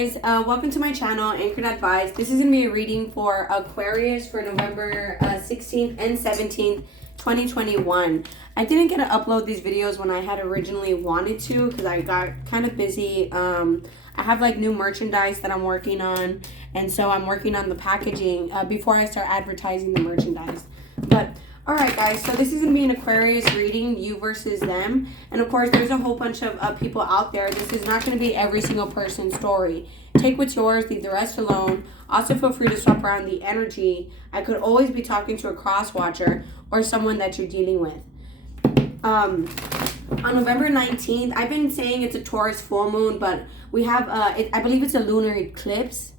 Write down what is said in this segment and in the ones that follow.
guys, welcome to my channel, Anchored Advice. This is going to be a reading for Aquarius for November 16th and 17th, 2021. I didn't get to upload these videos when I had originally wanted to because I got kind of busy. I have like new merchandise that I'm working on, and so I'm working on the packaging before I start advertising the merchandise. But alright guys, so this is going to be an Aquarius reading, you versus them. And of course, there's a whole bunch of people out there. This is not going to be every single person's story. Take what's yours, leave the rest alone. Also feel free to swap around the energy. I could always be talking to a cross watcher or someone that you're dealing with. On November 19th, I've been saying it's a Taurus full moon, but we have, I believe it's a lunar eclipse.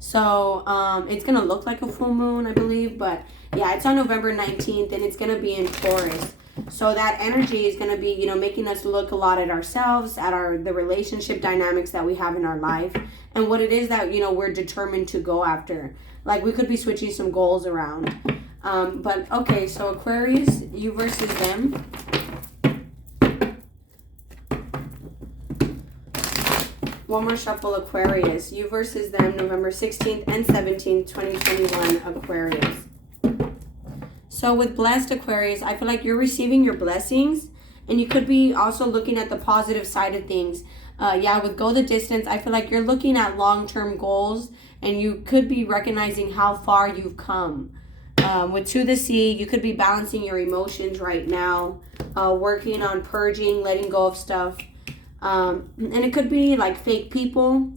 So it's going to look like a full moon, I believe, but yeah, it's on November 19th and it's going to be in Taurus. So that energy is going to be, you know, making us look a lot at ourselves, at the relationship dynamics that we have in our life and what it is that, you know, we're determined to go after. Like we could be switching some goals around. But okay, so Aquarius, you versus them. One more shuffle, Aquarius. You versus them, November 16th and 17th, 2021, Aquarius. So with blessed Aquarius, I feel like you're receiving your blessings. And you could be also looking at the positive side of things. Yeah, with go the distance, I feel like you're looking at long-term goals. And you could be recognizing how far you've come. With to the sea, you could be balancing your emotions right now. Working on purging, letting go of stuff. And it could be like fake people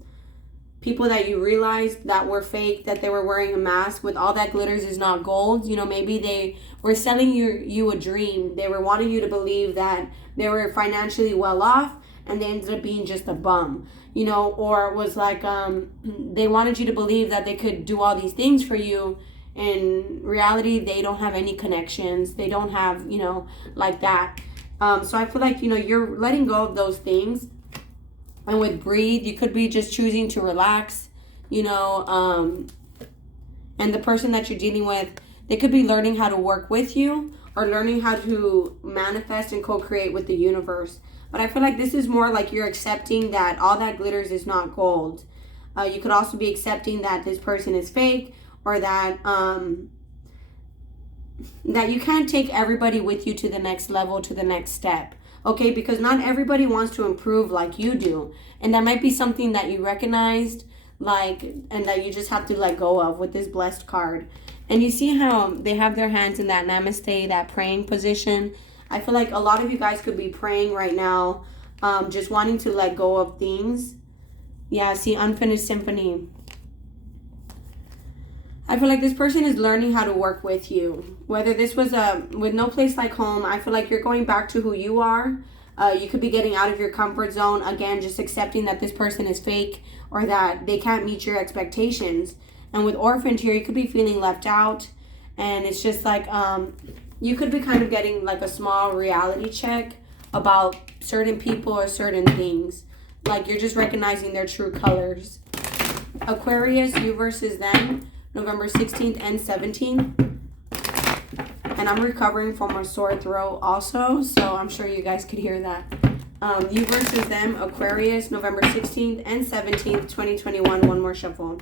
that you realized that were fake, that they were wearing a mask with all that glitters is not gold. You know, maybe they were selling you a dream. They were wanting you to believe that they were financially well off and they ended up being just a bum, you know, or it was like, they wanted you to believe that they could do all these things for you. In reality, they don't have any connections. They don't have, you know, like that. So I feel like, you know, you're letting go of those things. And with breathe, you could be just choosing to relax, you know. And the person that you're dealing with, they could be learning how to work with you or learning how to manifest and co-create with the universe. But I feel like this is more like you're accepting that all that glitters is not gold. You could also be accepting that this person is fake or that that you can't take everybody with you to the next level, to the next step. Okay, because not everybody wants to improve like you do. And that might be something that you recognized, like, and that you just have to let go of with this blessed card. And you see how they have their hands in that namaste, that praying position. I feel like a lot of you guys could be praying right now, just wanting to let go of things. Yeah, see, unfinished symphony. I feel like this person is learning how to work with you. Whether this was with no place like home, I feel like you're going back to who you are. You could be getting out of your comfort zone. Again, just accepting that this person is fake or that they can't meet your expectations. And with orphaned here, you could be feeling left out. And it's just like, you could be kind of getting like a small reality check about certain people or certain things. Like you're just recognizing their true colors. Aquarius, you versus them. November 16th and 17th. And I'm recovering from a sore throat also, so I'm sure you guys could hear that. You versus them, Aquarius, November 16th and 17th, 2021. One more shuffle.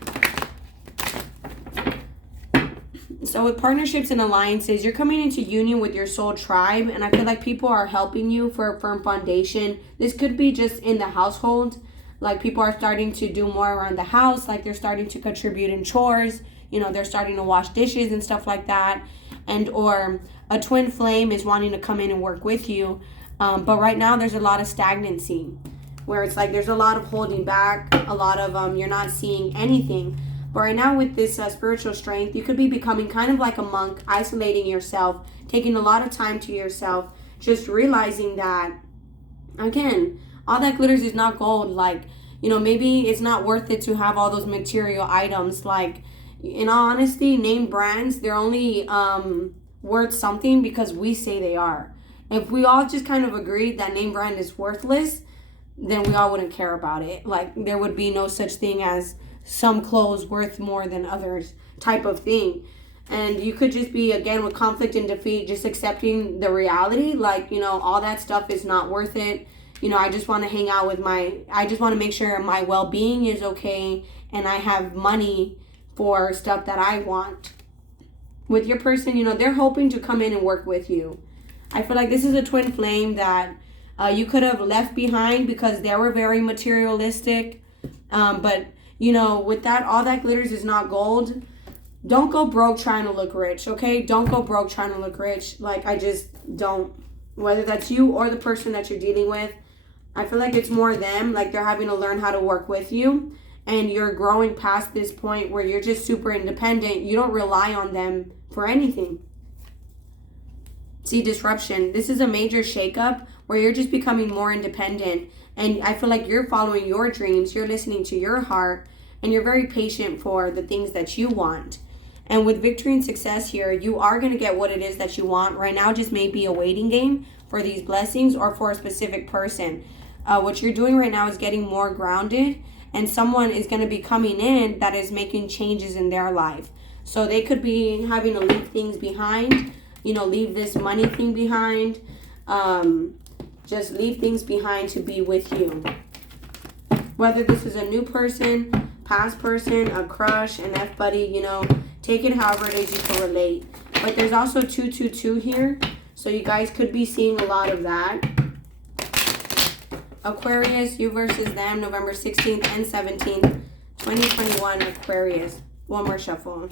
So with partnerships and alliances, you're coming into union with your soul tribe, and I feel like people are helping you for a firm foundation. This could be just in the household. Like people are starting to do more around the house, like they're starting to contribute in chores. You know, they're starting to wash dishes and stuff like that. And or a twin flame is wanting to come in and work with you. But right now there's a lot of stagnancy where it's like there's a lot of holding back, a lot of you're not seeing anything. But right now with this spiritual strength, you could be becoming kind of like a monk, isolating yourself, taking a lot of time to yourself, just realizing that, again, all that glitters is not gold. Like, you know, maybe it's not worth it to have all those material items. Like, in all honesty, name brands, they're only worth something because we say they are. If we all just kind of agreed that name brand is worthless, then we all wouldn't care about it. Like, there would be no such thing as some clothes worth more than others type of thing. And you could just be, again, with conflict and defeat, just accepting the reality. Like, you know, all that stuff is not worth it. I just want to hang out with I just want to make sure my well-being is okay and I have money for stuff that I want. With your person, they're hoping to come in and work with you. I feel like this is a twin flame that you could have left behind because they were very materialistic. But, with that, all that glitters is not gold. Don't go broke trying to look rich, okay? Don't go broke trying to look rich. Like, I just don't. Whether that's you or the person that you're dealing with, I feel like it's more them. Like, they're having to learn how to work with you. And you're growing past this point where you're just super independent. You don't rely on them for anything. See, disruption. This is a major shakeup where you're just becoming more independent. And I feel like you're following your dreams. You're listening to your heart. And you're very patient for the things that you want. And with victory and success here, you are going to get what it is that you want. Right now just may be a waiting game for these blessings or for a specific person. What you're doing right now is getting more grounded. And someone is going to be coming in that is making changes in their life. So they could be having to leave things behind. Leave this money thing behind. Just leave things behind to be with you. Whether this is a new person, past person, a crush, an F-buddy, take it however it is you can relate. But there's also 222 here. So you guys could be seeing a lot of that. Aquarius, you versus them, November 16th and 17th, 2021, Aquarius. One more shuffle.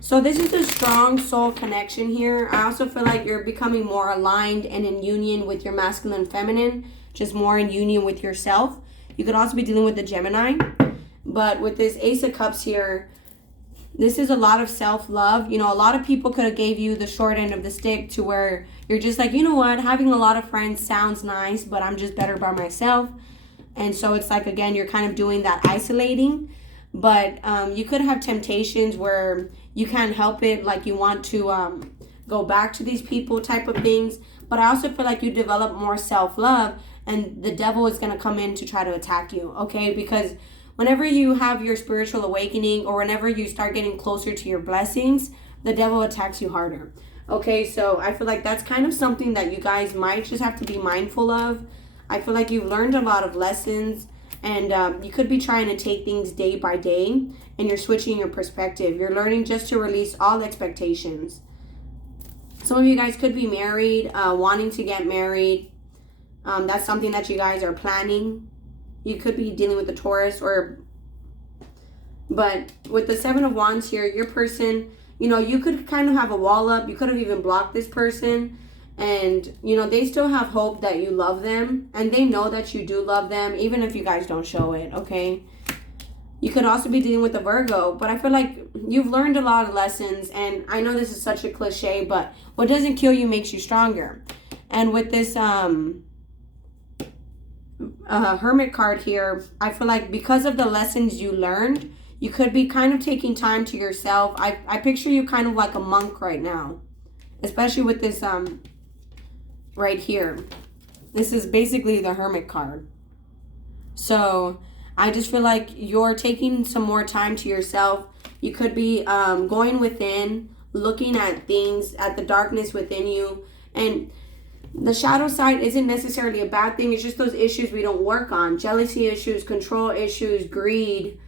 So this is a strong soul connection here. I also feel like you're becoming more aligned and in union with your masculine and feminine, just more in union with yourself. You could also be dealing with the Gemini. But with this Ace of Cups here, this is a lot of self-love. A lot of people could have gave you the short end of the stick to where you're just like, what, having a lot of friends sounds nice, but I'm just better by myself. And so it's like, again, you're kind of doing that isolating. But you could have temptations where you can't help it, like you want to go back to these people type of things. But I also feel like you develop more self-love and the devil is going to come in to try to attack you, okay? Because whenever you have your spiritual awakening or whenever you start getting closer to your blessings, the devil attacks you harder. Okay, so I feel like that's kind of something that you guys might just have to be mindful of. I feel like you've learned a lot of lessons and you could be trying to take things day by day and you're switching your perspective. You're learning just to release all expectations. Some of you guys could be married, wanting to get married. That's something that you guys are planning. You could be dealing with the Taurus but with the Seven of Wands here, your person, you could kind of have a wall up. You could have even blocked this person. And, they still have hope that you love them. And they know that you do love them, even if you guys don't show it, okay? You could also be dealing with a Virgo. But I feel like you've learned a lot of lessons. And I know this is such a cliche, but what doesn't kill you makes you stronger. And with this Hermit card here, I feel like because of the lessons you learned, you could be kind of taking time to yourself. I picture you kind of like a monk right now, especially with this right here. This is basically the Hermit card. So I just feel like you're taking some more time to yourself. You could be going within, looking at things, at the darkness within you. And the shadow side isn't necessarily a bad thing. It's just those issues we don't work on. Jealousy issues, control issues, greed,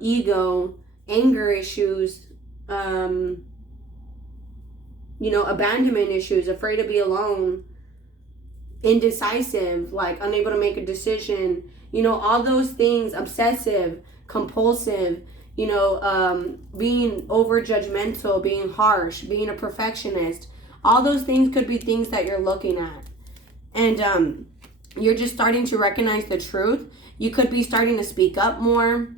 ego, anger issues, abandonment issues, afraid to be alone, indecisive, like unable to make a decision, all those things, obsessive, compulsive, being over judgmental, being harsh, being a perfectionist. All those things could be things that you're looking at. And you're just starting to recognize the truth. You could be starting to speak up more,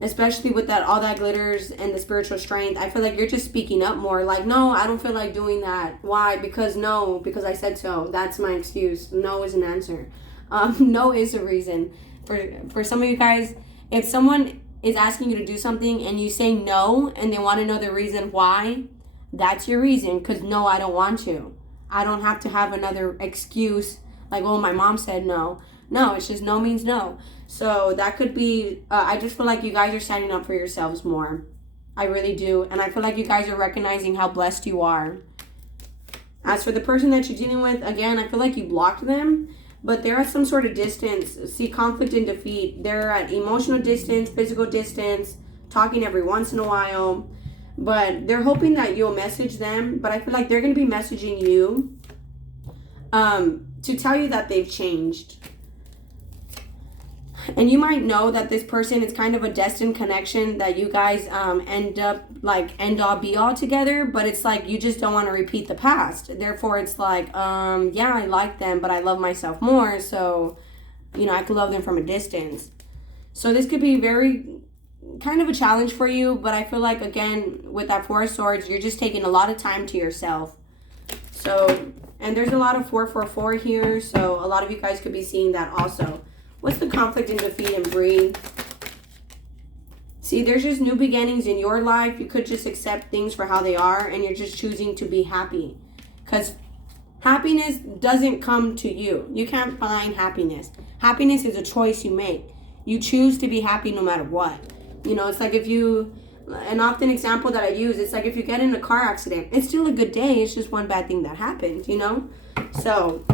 especially with that all that glitters and the spiritual strength. I feel like you're just speaking up more. Like, no, I don't feel like doing that. Why? Because I said so. That's my excuse. No is an answer. No is a reason. For some of you guys, if someone is asking you to do something and you say no and they want to know the reason why, that's your reason. Because no, I don't want to. I don't have to have another excuse like, oh, my mom said no. No, it's just no means no. So that could be, I just feel like you guys are standing up for yourselves more. I really do. And I feel like you guys are recognizing how blessed you are. As for the person that you're dealing with, again, I feel like you blocked them, but they're at some sort of distance. See, conflict and defeat. They're at emotional distance, physical distance, talking every once in a while. But they're hoping that you'll message them. But I feel like they're going to be messaging you to tell you that they've changed. And you might know that this person is kind of a destined connection, that you guys end up like end all be all together, but it's like you just don't want to repeat the past. Therefore, it's like, yeah, I like them, but I love myself more. So, you know, I could love them from a distance. So this could be very kind of a challenge for you, but I feel like, again, with that Four of Swords, you're just taking a lot of time to yourself. So, and there's a lot of 444 here, so a lot of you guys could be seeing that also. What's the conflict and defeat and breathe? See, there's just new beginnings in your life. You could just accept things for how they are, and you're just choosing to be happy. Because happiness doesn't come to you. You can't find happiness. Happiness is a choice you make. You choose to be happy no matter what. You know, it's like if you, an often example that I use, it's like if you get in a car accident, it's still a good day. It's just one bad thing that happened, you know? So,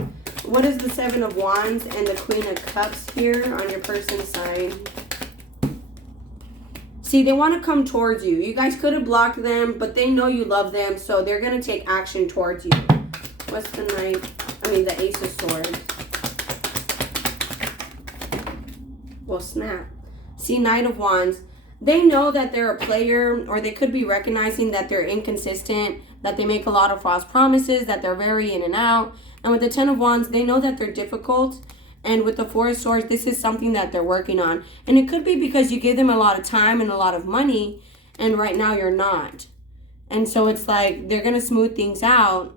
what is the Seven of Wands and the Queen of Cups here on your person's side? See, they want to come towards you. You guys could have blocked them, but they know you love them, so they're going to take action towards you. What's the the Ace of Swords? Well, snap. See, Knight of Wands. They know that they're a player, or they could be recognizing that they're inconsistent, that they make a lot of false promises, that they're very in and out. And with the Ten of Wands, they know that they're difficult. And with the Four of Swords, this is something that they're working on. And it could be because you give them a lot of time and a lot of money, and right now you're not. And so it's like they're going to smooth things out.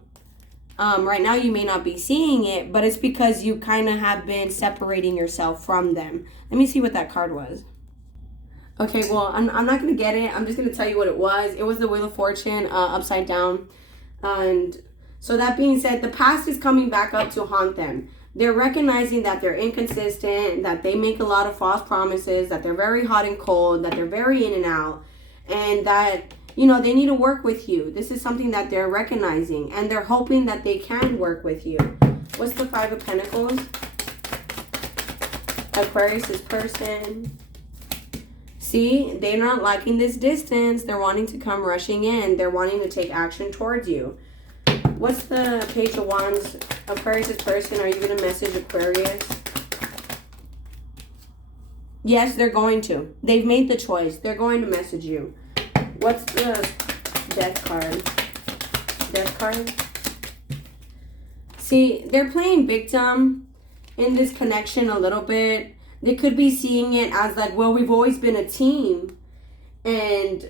Right now you may not be seeing it, but it's because you kind of have been separating yourself from them. Let me see what that card was. Okay, well, I'm not going to get it. I'm just going to tell you what it was. It was the Wheel of Fortune upside down. And so that being said, the past is coming back up to haunt them. They're recognizing that they're inconsistent, that they make a lot of false promises, that they're very hot and cold, that they're very in and out, and that, you know, they need to work with you. This is something that they're recognizing, and they're hoping that they can work with you. What's the Five of Pentacles? Aquarius' person. See, they're not liking this distance. They're wanting to come rushing in. They're wanting to take action towards you. What's the Page of Wands? Aquarius' person, are you going to message Aquarius? Yes, they're going to. They've made the choice. They're going to message you. What's the Death card? Death card? See, they're playing victim in this connection a little bit. They could be seeing it as like, well, we've always been a team. And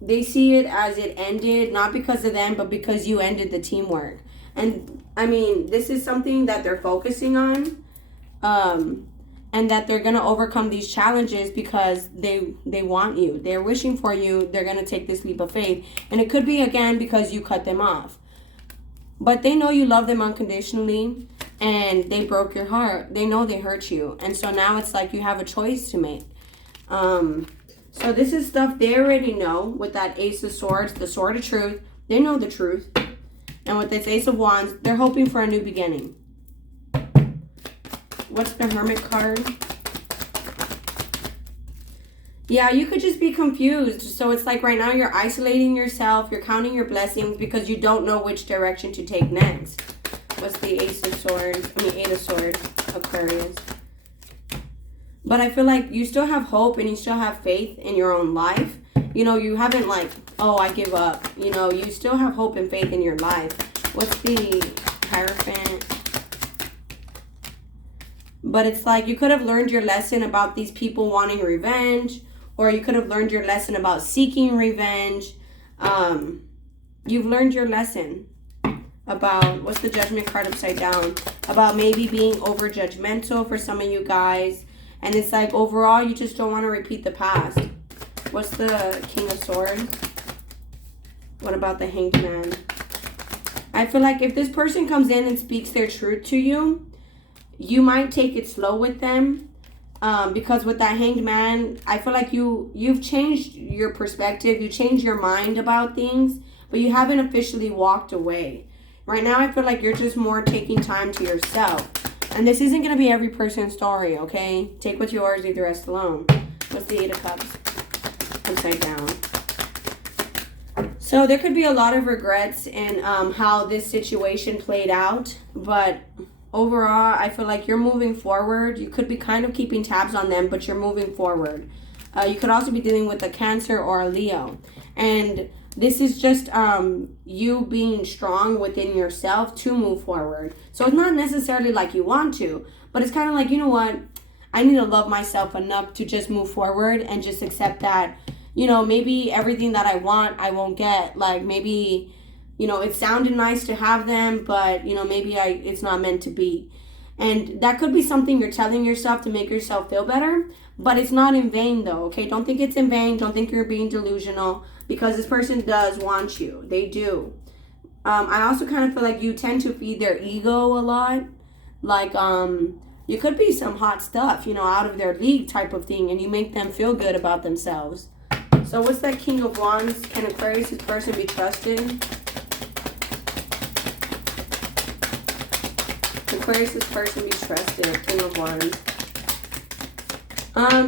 they see it as it ended, not because of them, but because you ended the teamwork. And, I mean, this is something that they're focusing on. And that they're going to overcome these challenges because they want you. They're wishing for you. They're going to take this leap of faith. And it could be, again, because you cut them off. But they know you love them unconditionally. And they broke your heart. They know they hurt you. And so now it's like you have a choice to make. So this is stuff they already know with that Ace of Swords, the Sword of Truth. They know the truth. And with this Ace of Wands, they're hoping for a new beginning. What's the Hermit card? Yeah, you could just be confused. So it's like right now you're isolating yourself. You're counting your blessings because you don't know which direction to take next. What's the Eight of Swords, Aquarius. But I feel like you still have hope and you still have faith in your own life. You know, you haven't like, oh, I give up. You know, you still have hope and faith in your life. What's the Hierophant? But it's like you could have learned your lesson about these people wanting revenge. Or you could have learned your lesson about seeking revenge. You've learned your lesson about, what's the Judgment card upside down? About maybe being over judgmental for some of you guys. And it's like overall you just don't want to repeat the past. What's the King of Swords? What about the Hanged Man? I feel like if this person comes in and speaks their truth to you, you might take it slow with them. Because with that Hanged Man, I feel like you've changed your perspective. You changed your mind about things, but you haven't officially walked away. Right now, I feel like you're just more taking time to yourself. And this isn't going to be every person's story, okay? Take what's yours, leave the rest alone. What's the Eight of Cups? Upside down. So there could be a lot of regrets in how this situation played out. But overall, I feel like you're moving forward. You could be kind of keeping tabs on them, but you're moving forward. You could also be dealing with a Cancer or a Leo. And this is just you being strong within yourself to move forward. So it's not necessarily like you want to, but it's kind of like, you know what? I need to love myself enough to just move forward and just accept that, you know, maybe everything that I want, I won't get. Like maybe, you know, it sounded nice to have them, but, you know, maybe it's not meant to be. And that could be something you're telling yourself to make yourself feel better, but it's not in vain though, okay? Don't think it's in vain. Don't think you're being delusional, because this person does want you. They do. I also kind of feel like you tend to feed their ego a lot. Like, you could be some hot stuff, you know, out of their league type of thing, and you make them feel good about themselves. So what's that King of Wands? Can Aquarius' person be trusted? Aquarius' person be trusted? King of Wands.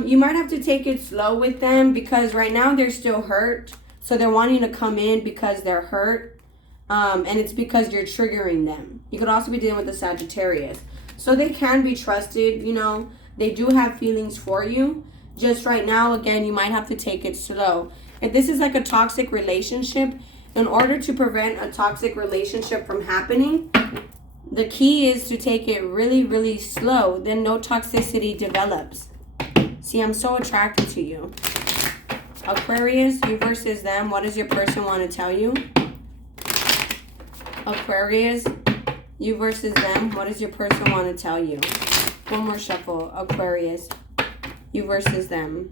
You might have to take it slow with them, because right now they're still hurt. So they're wanting to come in because they're hurt. And it's because you're triggering them. You could also be dealing with the Sagittarius. So they can be trusted, you know. They do have feelings for you. Just right now, again, you might have to take it slow. If this is like a toxic relationship, in order to prevent a toxic relationship from happening, the key is to take it really, really slow. Then no toxicity develops. See, I'm so attracted to you. Aquarius, you versus them. What does your person want to tell you? Aquarius, you versus them. What does your person want to tell you? One more shuffle. Aquarius, you versus them.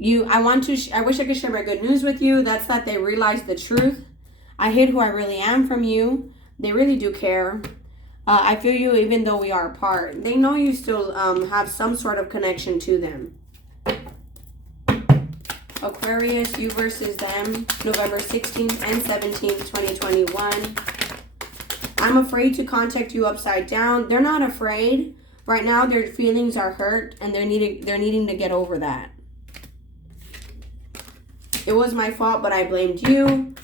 I wish I could share my good news with you. That's that they realize the truth. I hid who I really am from you. They really do care. I feel you even though we are apart. They know you still have some sort of connection to them. Aquarius, you versus them, November 16th and 17th, 2021. I'm afraid to contact you upside down. They're not afraid. Right now, their feelings are hurt, and they're needing to get over that. It was my fault, but I blamed you.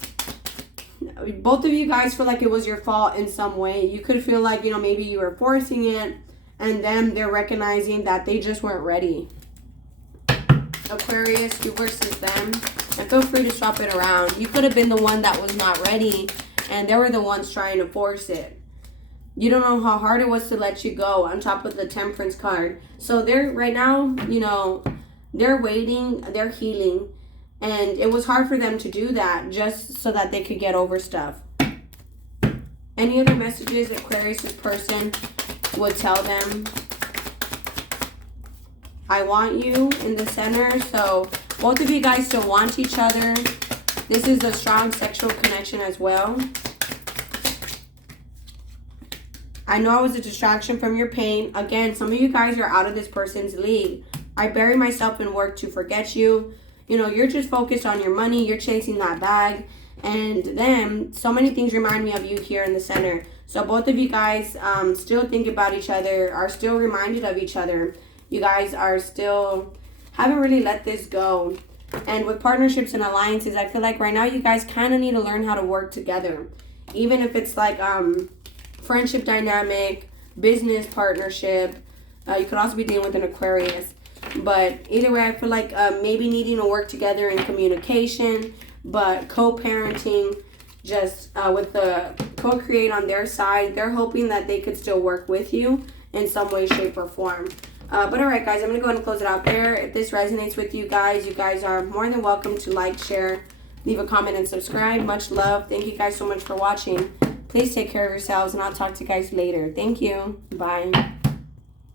Both of you guys feel like it was your fault in some way. You could feel like, you know, maybe you were forcing it, and then they're recognizing that they just weren't ready. Aquarius, you versus them. And feel free to swap it around. You could have been the one that was not ready, and they were the ones trying to force it. You don't know how hard it was to let you go, on top of the Temperance card. So they're, right now, you know, they're waiting, they're healing. And it was hard for them to do that just so that they could get over stuff. Any other messages Aquarius' person would tell them? I want you in the center. So both of you guys still want each other. This is a strong sexual connection as well. I know I was a distraction from your pain. Again, some of you guys are out of this person's league. I bury myself in work to forget you. You know, you're just focused on your money. You're chasing that bag. And then so many things remind me of you here in the center. So both of you guys still think about each other, are still reminded of each other. You guys are still, haven't really let this go. And with partnerships and alliances, I feel like right now you guys kind of need to learn how to work together. Even if it's like friendship dynamic, business partnership. You could also be dealing with an Aquarius. But either way, I feel like maybe needing to work together in communication, but co-parenting, just with the co-create on their side, they're hoping that they could still work with you in some way, shape, or form. But all right, guys, I'm going to go ahead and close it out there. If this resonates with you guys are more than welcome to like, share, leave a comment, and subscribe. Much love. Thank you guys so much for watching. Please take care of yourselves, and I'll talk to you guys later. Thank you. Bye.